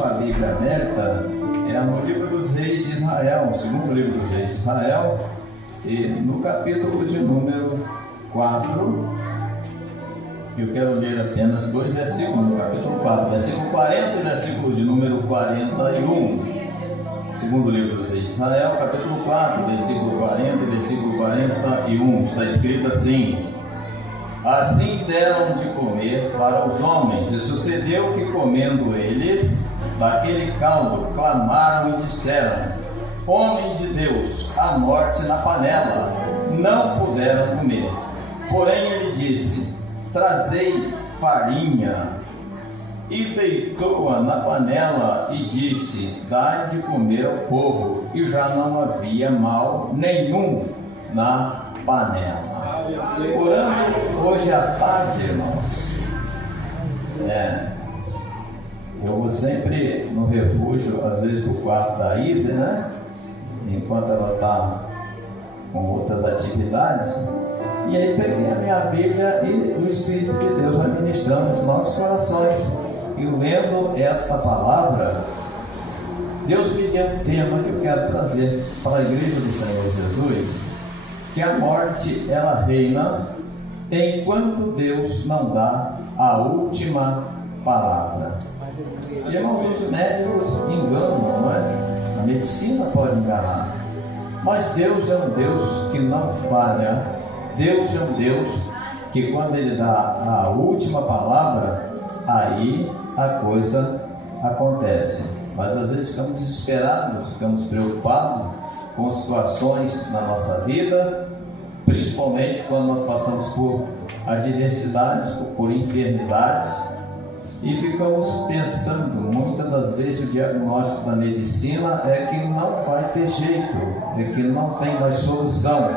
sua Bíblia aberta, é no livro dos Reis de Israel, o segundo livro dos Reis de Israel, e no capítulo de número 4, eu quero ler apenas 2 versículos, no capítulo 4, versículo 40 e versículo de número 41. Segundo livro dos Reis de Israel, capítulo 4, versículo 40 e versículo 41, está escrito assim: assim deram de comer para os homens, e sucedeu que, comendo eles daquele caldo, clamaram e disseram: homem de Deus, a morte na panela. Não puderam comer. Porém ele disse: trazei farinha. E deitou-a na panela e disse: dai de comer ao povo. E já não havia mal nenhum na panela. Orando hoje à tarde, irmãos, eu vou sempre no refúgio, às vezes pro quarto da Isa, né? Enquanto ela está com outras atividades. E aí peguei a minha Bíblia e o Espírito de Deus vai ministrando nos nossos corações. E lendo esta palavra, Deus me deu um tema que eu quero trazer para a igreja do Senhor Jesus, que a morte, ela reina enquanto Deus não dá a última palavra. Irmãos, os médicos enganam, não é? A medicina pode enganar, mas Deus é um Deus que não falha. Deus é um Deus que, quando Ele dá a última palavra, aí a coisa acontece. Mas às vezes ficamos desesperados, ficamos preocupados com situações na nossa vida, principalmente quando nós passamos por adversidades, por enfermidades, e ficamos pensando, muitas das vezes o diagnóstico da medicina é que não vai ter jeito, é que não tem mais solução.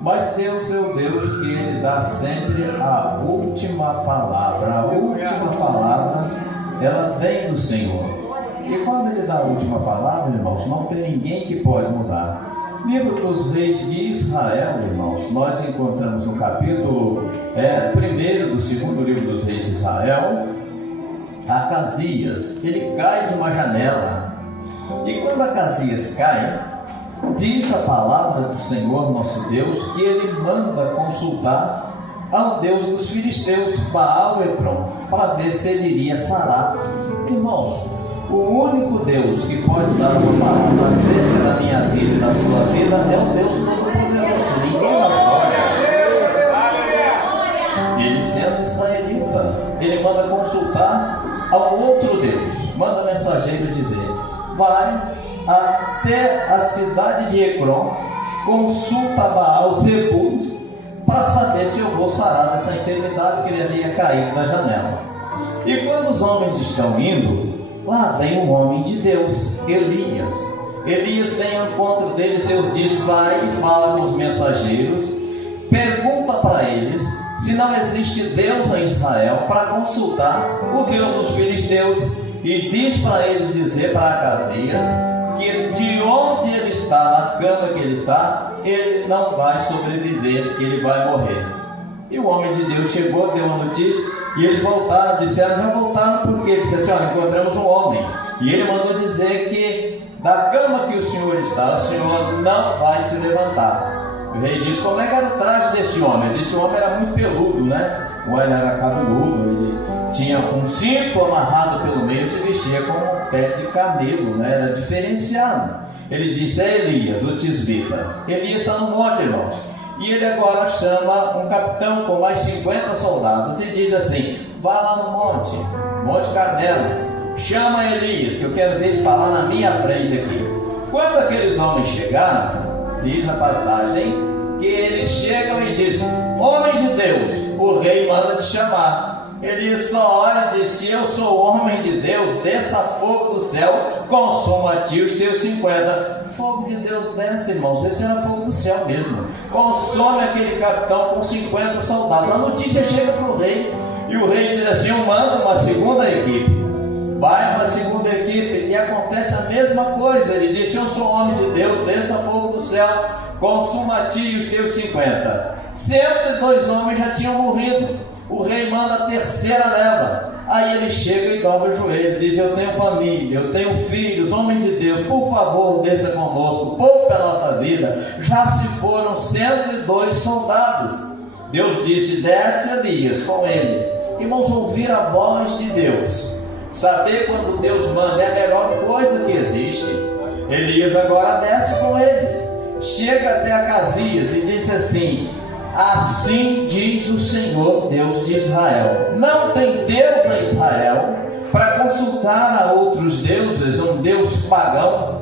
Mas Deus é o Deus que Ele dá sempre a última palavra. A última palavra, ela vem do Senhor. E quando Ele dá a última palavra, irmãos, não tem ninguém que pode mudar. Livro dos Reis de Israel, irmãos, nós encontramos no capítulo 1 do segundo livro dos Reis de Israel, Acasias, ele cai de uma janela. E quando Acasias cai, diz a palavra do Senhor nosso Deus que ele manda consultar ao Deus dos filisteus, Baal-Hebron, para ver se ele iria sarar. Irmãos, o único Deus que pode dar uma palavra acerca da minha vida e da sua vida é o Deus Todo-Poderoso. Ninguém mais pode. Ele, sendo israelita, ele manda consultar ao outro Deus, manda mensageiro dizer: vai até a cidade de Ecrom, consulta Baal-Zebub para saber se eu vou sarar dessa enfermidade que ele havia caído da janela. E quando os homens estão indo, lá vem um homem de Deus, Elias. Elias vem ao encontro deles. Deus diz: vai e fala com os mensageiros, pergunta para eles se não existe Deus em Israel, para consultar o Deus dos filisteus, e diz para eles dizer para Acasias que de onde ele está, na cama que ele está, ele não vai sobreviver, que ele vai morrer. E o homem de Deus chegou, deu uma notícia, e eles voltaram, disseram: já voltaram por quê? Disse assim: olha, encontramos um homem, e ele mandou dizer que da cama que o senhor está, o senhor não vai se levantar. O rei disse: como é que era o traje desse homem? Ele disse: o homem era muito peludo, né? Ou ele era cabeludo, ele tinha um cinto amarrado pelo meio, se vestia com um pé de camelo, né? Era diferenciado. Ele disse: é Elias, o tisbita. Elias está no monte, irmãos. E ele agora chama um capitão com mais 50 soldados e diz assim: vá lá no monte, Monte Carmelo, chama Elias, que eu quero ver ele falar na minha frente aqui. Quando aqueles homens chegaram, diz a passagem que eles chegam e dizem: homem de Deus, o rei manda te chamar. Elias só olha e diz: se eu sou homem de Deus, desça fogo do céu, consuma a ti os teus 50. Fogo de Deus desce, irmãos, esse era fogo do céu mesmo. Consome aquele capitão com 50 soldados. A notícia chega para o rei, e o rei diz assim: eu mando uma segunda equipe. Vai uma segunda equipe, e acontece a mesma coisa. Ele disse: eu sou homem de Deus, desça fogo do céu, consuma a ti os teus 50. 102 homens já tinham morrido. O rei manda a terceira leva. Aí ele chega e dobra o joelho, diz: eu tenho família, eu tenho filhos, homem de Deus, por favor, desça conosco, poupa a nossa vida. Já se foram 102 soldados. Deus disse: desce Elias com ele. Irmãos, ouvir a voz de Deus, saber quando Deus manda, é a melhor coisa que existe. Elias agora desce com eles, chega até Acasias e disse assim: assim diz o Senhor Deus de Israel, não tem Deus em Israel para consultar a outros deuses, um Deus pagão.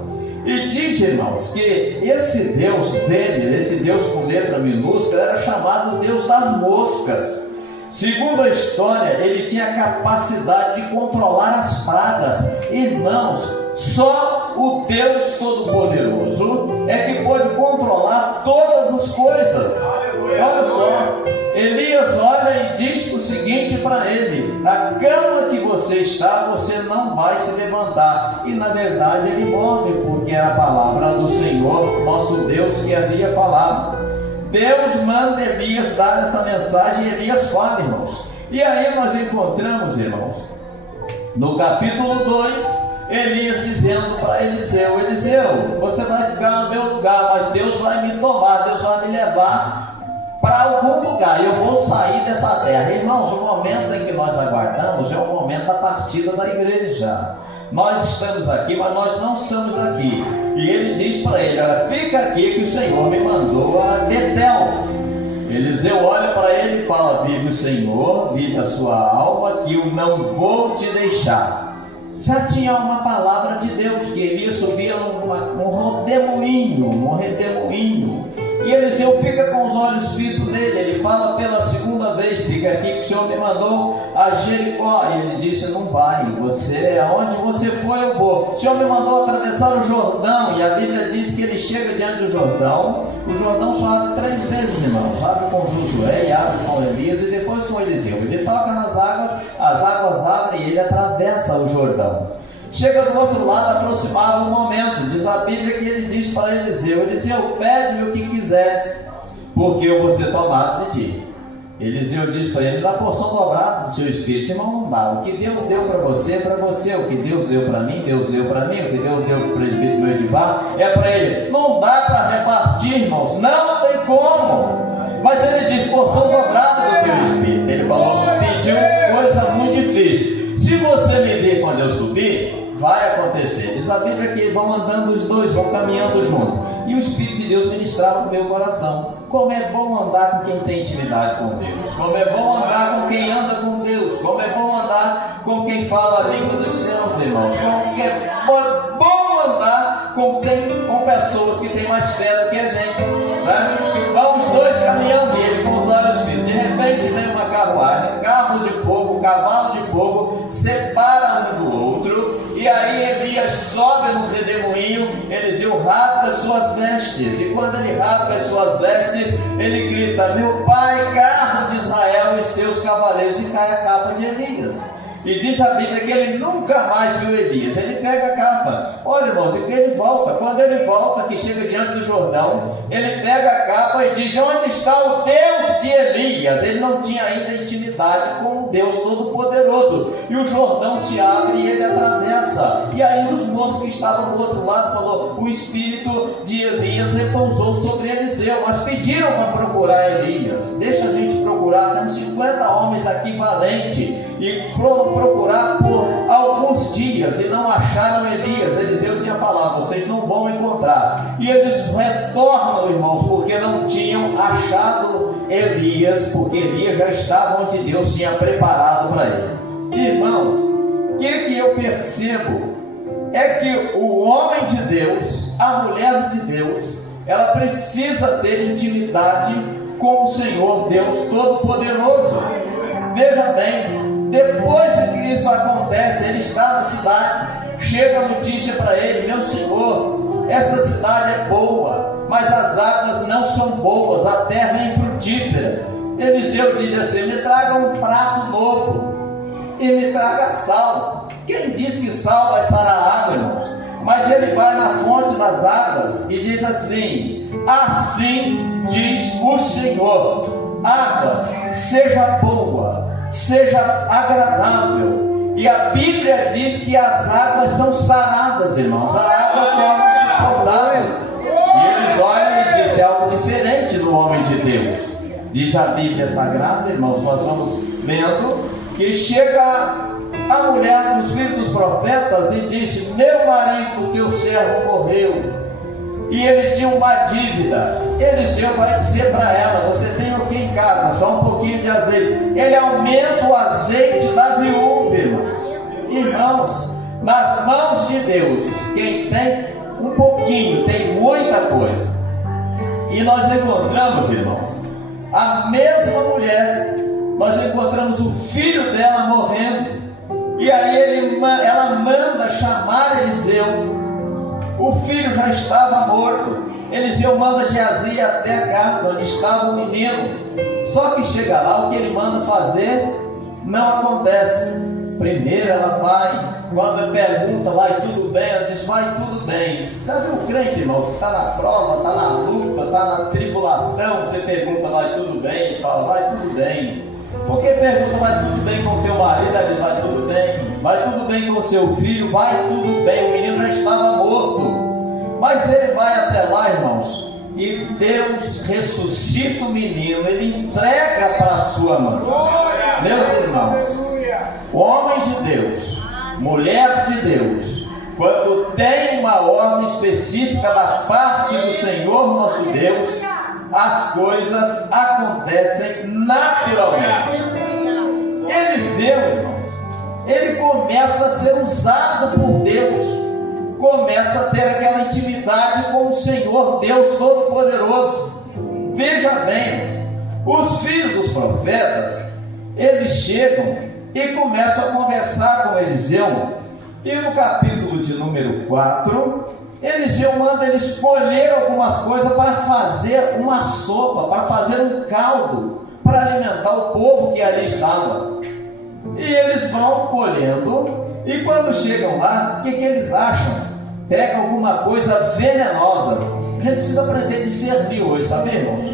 E diz, irmãos, que esse Deus dele, esse Deus com letra minúscula, era chamado Deus das moscas. Segundo a história, ele tinha a capacidade de controlar as pragas. Irmãos, só o Deus Todo-Poderoso é que pode controlar todas as coisas. Olha só, Elias olha e diz o seguinte para ele: na cama que você está, você não vai se levantar. E na verdade ele morre, porque era a palavra do Senhor, nosso Deus, que havia falado. Deus manda Elias dar essa mensagem e Elias fala, irmãos. E aí nós encontramos, irmãos, no capítulo 2, Elias dizendo para Eliseu: Eliseu, você vai ficar no meu lugar, mas Deus vai me tomar, Deus vai me levar para algum lugar, eu vou sair dessa terra. Irmãos, o momento em que nós aguardamos é o momento da partida da igreja. Nós estamos aqui, mas nós não estamos daqui. E ele diz para ele: olha, fica aqui que o Senhor me mandou a Betel. Eliseu olha para ele e fala: vive o Senhor, vive a sua alma, que eu não vou te deixar. Já tinha uma palavra de Deus, que Elias subia num redemoinho. E Eliseu fica com os olhos fitos nele. Ele fala pela segunda vez: fica aqui que o Senhor me mandou a Jericó. E ele disse: não vai, aonde você for eu vou. O Senhor me mandou atravessar o Jordão. E a Bíblia diz que ele chega diante do Jordão. O Jordão só abre 3 vezes, irmãos. Abre com Josué, abre com Elias e depois com Eliseu. Ele toca nas águas, as águas abrem e ele atravessa o Jordão. Chega do outro lado, aproximava o momento. Diz a Bíblia que ele diz para Eliseu: Eliseu, pede-me o que quiseres, porque eu vou ser tomado de ti. Eliseu diz para ele: dá porção dobrada do seu espírito. Irmão, não dá. O que Deus deu para você é para você. O que Deus deu para mim, Deus deu para mim. O que Deus deu para o presbítero meu Edivar é para ele. Não dá para repartir, irmãos. Não tem como. Mas ele diz: porção dobrada do teu espírito. Ele falou: pediu coisa muito difícil. Se você me ver quando eu subir, vai acontecer. Diz a Bíblia que vão andando os dois, vão caminhando juntos. E o Espírito de Deus ministrava no meu coração. Como é bom andar com quem tem intimidade com Deus. Como é bom andar com quem anda com Deus. Como é bom andar com quem fala a língua dos céus, irmãos. Como é bom andar com pessoas que têm mais fé do que a gente, né? Vão os dois caminhando e ele com os olhos fitos. De repente vem uma carruagem, carro de fogo, cavalo de fogo, separa um do outro. E aí Elias sobe num redemoinho. Eliseu rasga as suas vestes. E quando ele rasga as suas vestes, ele grita: meu pai, carro de Israel e seus cavaleiros. E cai a capa de Elias. E diz a Bíblia que ele nunca mais viu Elias. Ele pega a capa. Olha, irmãos, e ele volta. Quando ele volta, que chega diante do Jordão, ele pega a capa e diz: onde está o Deus de Elias? Ele não tinha ainda intimidade com o Deus Todo-Poderoso. E o Jordão se abre e ele atravessa. E aí os moços que estavam do outro lado falou: o espírito de Elias repousou sobre Eliseu. Mas pediram para procurar Elias. Deixa a gente procurar. Temos 50 homens aqui valentes. E procurar por alguns dias e não acharam Elias. Eliseu tinha falado: vocês não vão encontrar. E eles retornam, irmãos, porque não tinham achado Elias, porque Elias já estava onde Deus tinha preparado para ele. Irmãos, o que eu percebo é que o homem de Deus, a mulher de Deus, ela precisa ter intimidade com o Senhor Deus Todo-Poderoso. Veja bem, depois que isso acontece, ele está na cidade, chega a notícia para ele: meu senhor, esta cidade é boa, mas as águas não são boas, a terra é infrutífera. Eliseu diz assim: me traga um prato novo e me traga sal. Quem diz que sal vai sarar a água, irmãos? Mas ele vai na fonte das águas e diz assim: assim diz o Senhor, águas, seja boa, seja agradável. E a Bíblia diz que as águas são saradas, irmãos. A água torna potável. E eles olham e dizem: é algo diferente no homem de Deus. Diz a Bíblia Sagrada, irmãos, nós vamos vendo que chega a mulher dos filhos dos profetas e disse: meu marido, teu servo, morreu, e ele tinha uma dívida. Eliseu vai dizer para ela: você tem o que em casa? Só um pouquinho de azeite. Ele aumenta o azeite da viúva, irmãos. Irmãos, nas mãos de Deus, quem tem um pouquinho, tem muita coisa. E nós encontramos, irmãos, a mesma mulher, nós encontramos o filho dela morrendo. E aí ela manda chamar Eliseu. O filho já estava morto. Eliseu manda Geazi ir até a casa onde estava o menino. Só que chega lá, o que ele manda fazer não acontece. Primeiro ela vai, quando pergunta: vai tudo bem? Ela diz: vai tudo bem. Já viu o crente, irmãos, que está na prova, está na luta, está na tribulação? Você pergunta: vai tudo bem? Ele fala: vai tudo bem. Porque pergunta: vai tudo bem com o teu marido? Ele diz: vai tudo bem. Vai tudo bem com o seu filho? Vai tudo bem. O menino já estava morto. Mas ele vai até lá, irmãos, e Deus ressuscita o menino. Ele entrega para a sua mão. Meus irmãos, homem de Deus, mulher de Deus, quando tem uma ordem específica da parte do Senhor nosso Deus, as coisas acontecem naturalmente. Eliseu, irmãos, ele começa a ser usado por Deus, começa a ter aquela intimidade com o Senhor Deus Todo-Poderoso. Veja bem, os filhos dos profetas, eles chegam e começam a conversar com Eliseu. E no capítulo de número 4, Eliseu manda eles escolher algumas coisas para fazer uma sopa, para fazer um caldo, para alimentar o povo que ali estava. E eles vão colhendo, e quando chegam lá, o que eles acham? Pega alguma coisa venenosa. A gente precisa aprender a discernir hoje, sabe, irmãos?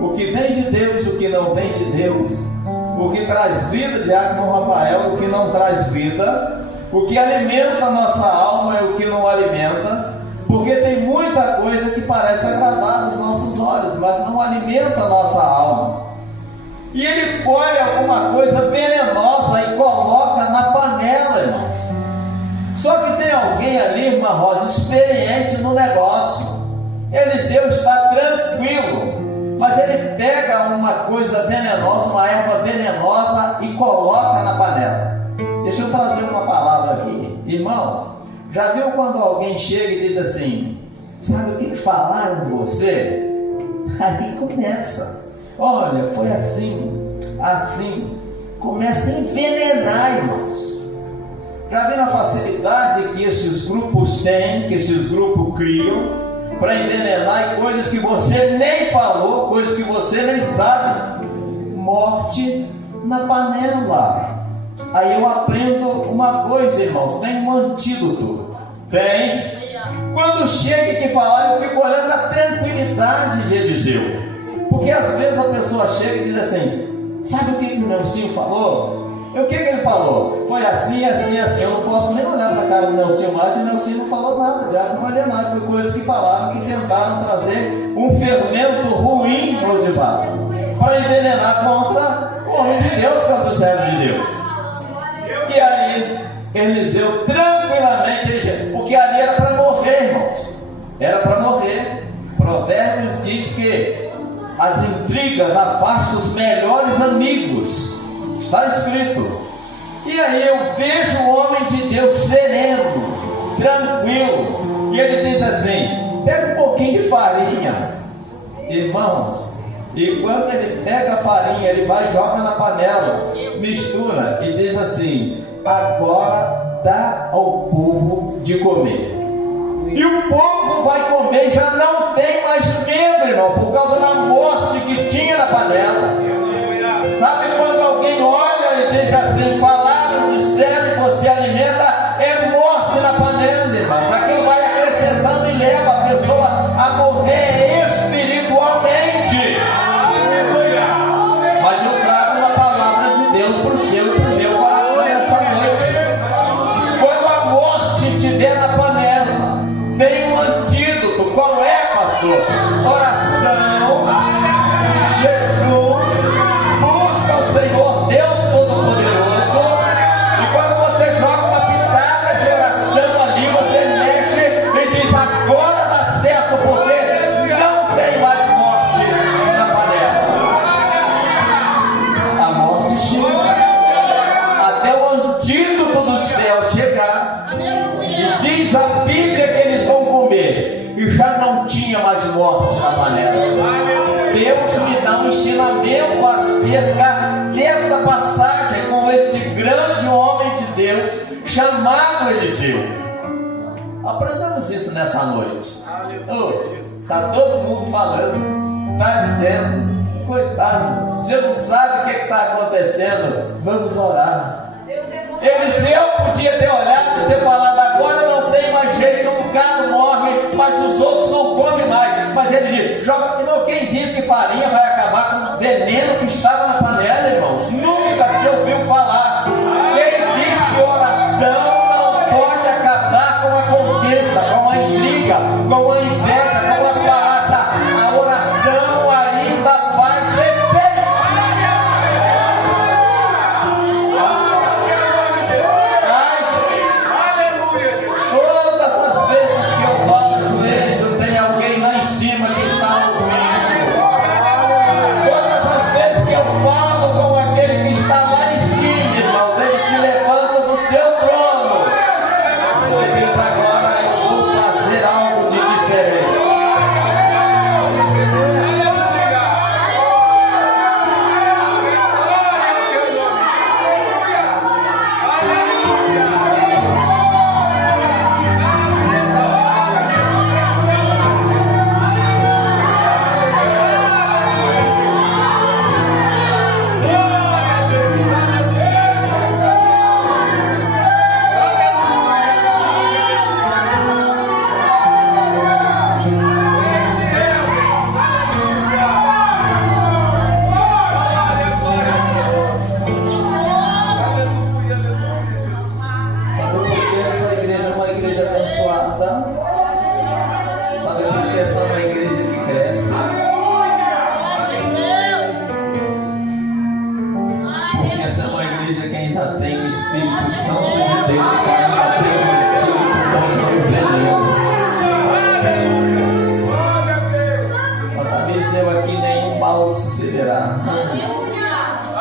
O que vem de Deus, o que não vem de Deus, o que traz vida, diácono Rafael, o que não traz vida, o que alimenta a nossa alma e o que não alimenta, porque tem muita coisa que parece agradar aos nossos olhos, mas não alimenta a nossa alma. E ele colhe alguma coisa venenosa e coloca na panela, irmãos. Só que tem alguém ali, irmã Rosa, experiente no negócio. Eliseu está tranquilo, mas ele pega uma coisa venenosa, uma erva venenosa e coloca na panela. Deixa eu trazer uma palavra aqui. Irmãos, já viu quando alguém chega e diz assim: sabe o que falaram de você? Aí começa: olha, foi assim, assim. Começa a envenenar, irmãos. Já viram a facilidade que esses grupos têm, que esses grupos criam, para envenenar coisas que você nem falou, coisas que você nem sabe? Morte na panela. Aí eu aprendo uma coisa, irmãos: tem um antídoto. Tem. Quando chega que falar, eu fico olhando a tranquilidade de Eliseu. Porque às vezes a pessoa chega e diz assim: sabe o que o Nelsinho falou? E o que ele falou? Foi assim, assim, assim. Eu não posso nem olhar para a cara do Nelsinho mais, e o Nelsinho não falou nada, já não valeu nada. Foi coisas que falaram, que tentaram trazer um fermento ruim, Rosivar, para envenenar contra o homem de Deus, contra o servo de Deus. E aí Eliseu tranquilamente, porque ali era para morrer, irmãos, era para morrer. Provérbios diz que as intrigas afastam os melhores amigos, está escrito. E aí eu vejo o homem de Deus sereno, tranquilo, e ele diz assim: pega um pouquinho de farinha, irmãos. E quando ele pega a farinha, ele vai e joga na panela, mistura e diz assim: agora dá ao povo de comer. E o povo vai comer, já não tem mais medo, irmão, por causa da morte que tinha na panela. Sabe quando alguém olha e diz assim: falaram, disseram que você alimenta, é morte na panela, irmãos. Aquilo vai acrescentando e leva a pessoa a morrer espiritualmente. Mas eu trago uma palavra de Deus Diz a Bíblia que eles vão comer e já não tinha mais morte na panela. Deus me dá um ensinamento acerca desta passagem com este grande homem de Deus chamado Eliseu. Aprendamos isso nessa noite. Está todo mundo falando, está dizendo, coitado, você não sabe o que está acontecendo, vamos orar. Eliseu podia ter olhado e ter falado: agora não tem mais jeito, um bocado morre, mas os outros não comem mais. Mas ele diz: joga, irmão, quem diz que farinha vai acabar com o veneno que estava na panela, irmãos? Nunca se ouviu falar. Quem diz que oração não pode acabar com a contenda, com a intriga, com a inveja, com as palavras? A oração ainda vai ser feita.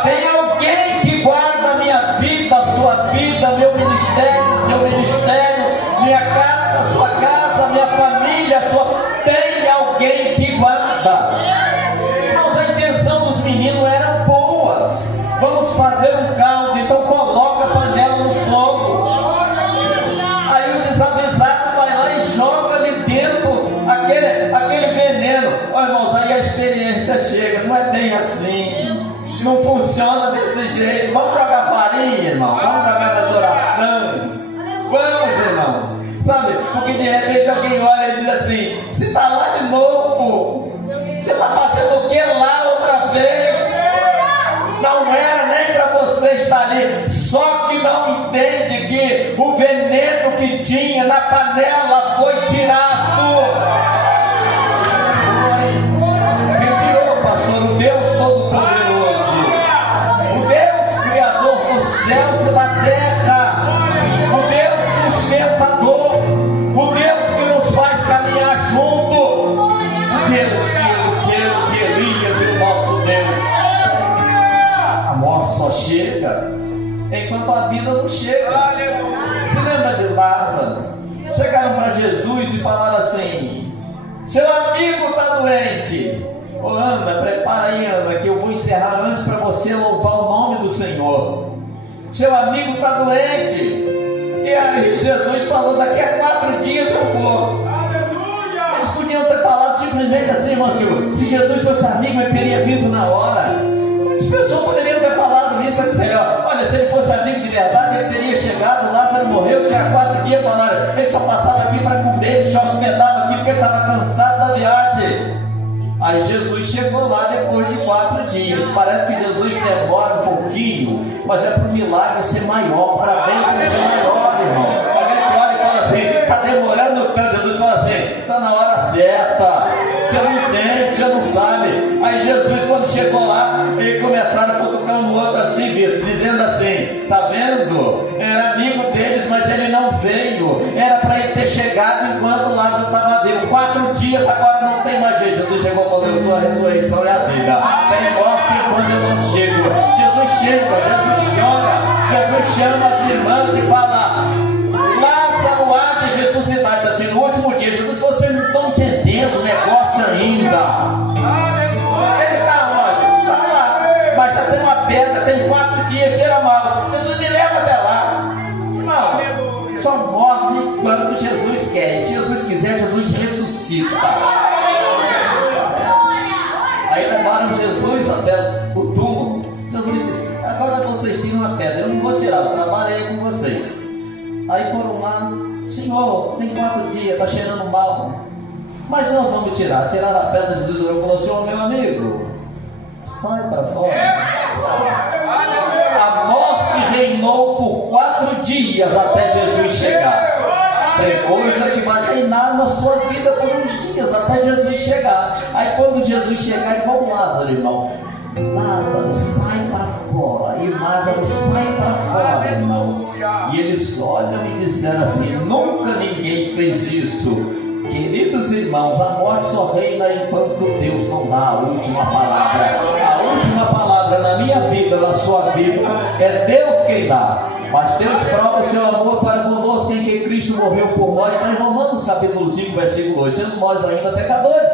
Tem alguém que guarda minha vida, sua vida, meu ministério, seu ministério, minha casa, sua casa, minha família, sua... Tem alguém que guarda. Mas a intenção dos meninos era boas. Vamos fazer um caldo, então coloca a panela no fogo. Aí o desavisado vai lá e joga ali dentro aquele veneno. Olha, irmãos, aí a experiência chega. Não é bem assim. Não funciona desse jeito. Vamos jogar farinha, irmão. Vamos jogar na oração. Vamos, irmãos. Sabe? Porque de repente alguém olha e diz assim: você está lá de novo. Você está fazendo o que lá outra vez? Não era nem para você estar ali. Só que não entende que o veneno que tinha na panela foi tirado. Quem tirou, pastor? O Deus Todo-Poderoso, o Deus Criador dos céus e da terra, o Deus sustentador, o Deus que nos faz caminhar junto, o Deus que Eliseu, de Elias e o nosso Deus. A morte só chega enquanto a vida não chega. Se lembra de Lázaro? Chegaram para Jesus e falaram assim: seu amigo está doente. Ô Ana, prepara aí, Ana, que eu vou encerrar antes para você louvar o nome do Senhor. Seu amigo está doente. E aí Jesus falou: daqui a 4 dias eu vou. Eles podiam ter falado simplesmente assim: irmão, se Jesus fosse amigo, ele teria vindo na hora. As pessoas poderiam ter falado isso aqui, Senhor. Olha, se ele fosse amigo de verdade, ele teria chegado, Lázaro morreu, tinha 4 dias, falaram, ele só passava aqui para comer, ele só hospedava aqui porque ele estava cansado da viagem. Aí Jesus chegou lá depois de 4 dias. Parece que Jesus demora um pouquinho, mas é para o milagre ser maior, para a bênção ser maior, irmão. A gente olha e fala assim: está demorando tanto. Jesus fala assim: está na hora certa. Você não entende, você não sabe. Aí Jesus, quando chegou lá, ele começaram a cutucar um no outro assim, dizendo assim: tá vendo? Era amigo deles, mas ele não veio. Era para ele ter chegado enquanto Lázaro estava vivo. 4 dias, agora não tem mais jeito. Jesus chegou e falou: eu sou a ressurreição e a vida. Tem morte quando eu não chego. Jesus chega, Jesus chora, Jesus chama as irmãs e fala: Lázaro há de ressuscitar. morre quando Jesus quer. Se Jesus quiser, Jesus ressuscita. Aí levaram Jesus até o túmulo. Jesus disse: agora vocês tiram uma pedra, eu não vou tirar, eu trabalhei com vocês. Aí foram lá: Senhor, tem 4 dias, está cheirando mal, mas nós vamos tirar. Tiraram a pedra. Jesus falou: Senhor, meu amigo, sai para fora. A morte reinou por 4 dias até Jesus chegar. Tem coisa que vai reinar na sua vida por uns dias até Jesus chegar. Aí quando Jesus chegar, igual Lázaro, irmão, Lázaro, sai para fora. E Lázaro sai para fora, irmãos. E eles olham e disseram assim: nunca ninguém fez isso. Queridos irmãos, a morte só reina enquanto Deus não dá a última palavra. A última palavra na minha vida, na sua vida, é Deus quem dá. Mas Deus prova o seu amor para conosco em que Cristo morreu por nós. Está em Romanos capítulo 5, versículo 8, sendo nós ainda pecadores.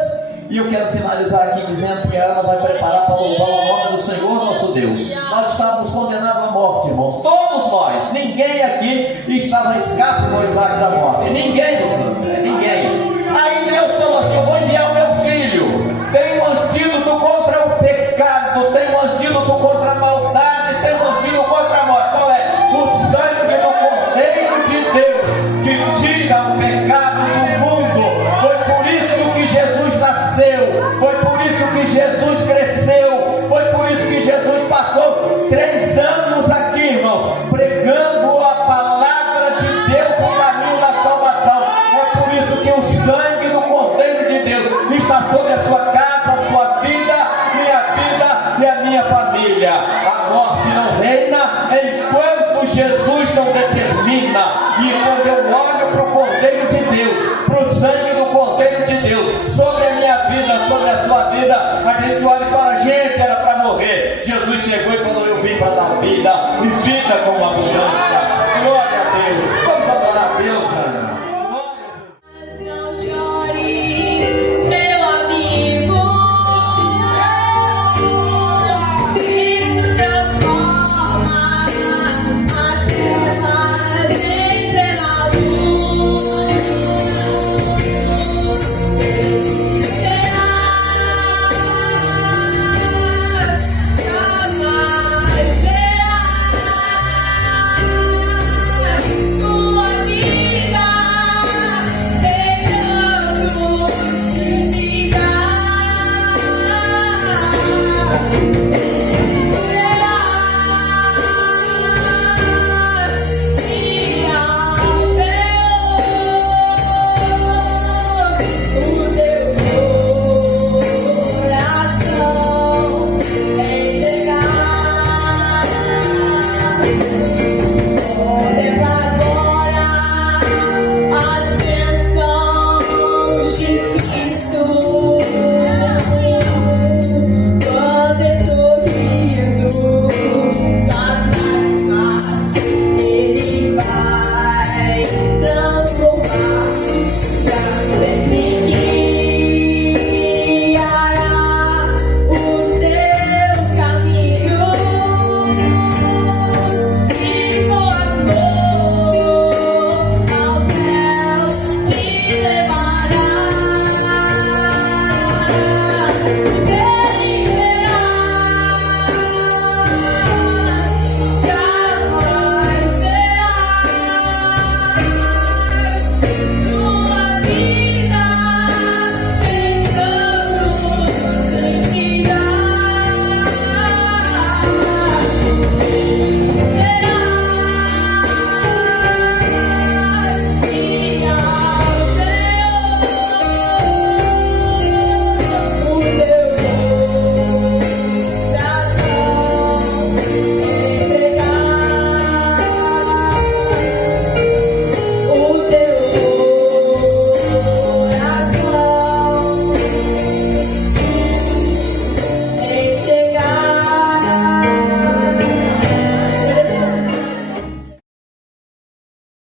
E eu quero finalizar aqui dizendo que a Ana vai preparar para louvar o nome do Senhor nosso Deus. Nós estávamos condenados à morte, irmãos. Todos nós. Ninguém aqui estava a escape no Isaac da morte. Ninguém, doutor. Ninguém. Aí Deus falou assim: eu vou enviar o meu filho. Tem um antídoto contra o pecado. Tem um antídoto contra a maldade. Tem um antídoto contra a morte. Qual é? O sangue do Cordeiro de Deus, que tira o pecado do mundo. Foi por isso que Jesus nasceu. Foi por isso que Jesus cresceu. Foi por isso que Jesus passou 3 anos aqui, irmãos, pregando a palavra de Deus, o caminho da salvação. É por isso que o sangue do Cordeiro de Deus está sobre a sua casa, a sua vida e a minha família. A morte não reina enquanto Jesus não determina. E quando eu olho para o Cordeiro de Deus, para o sangue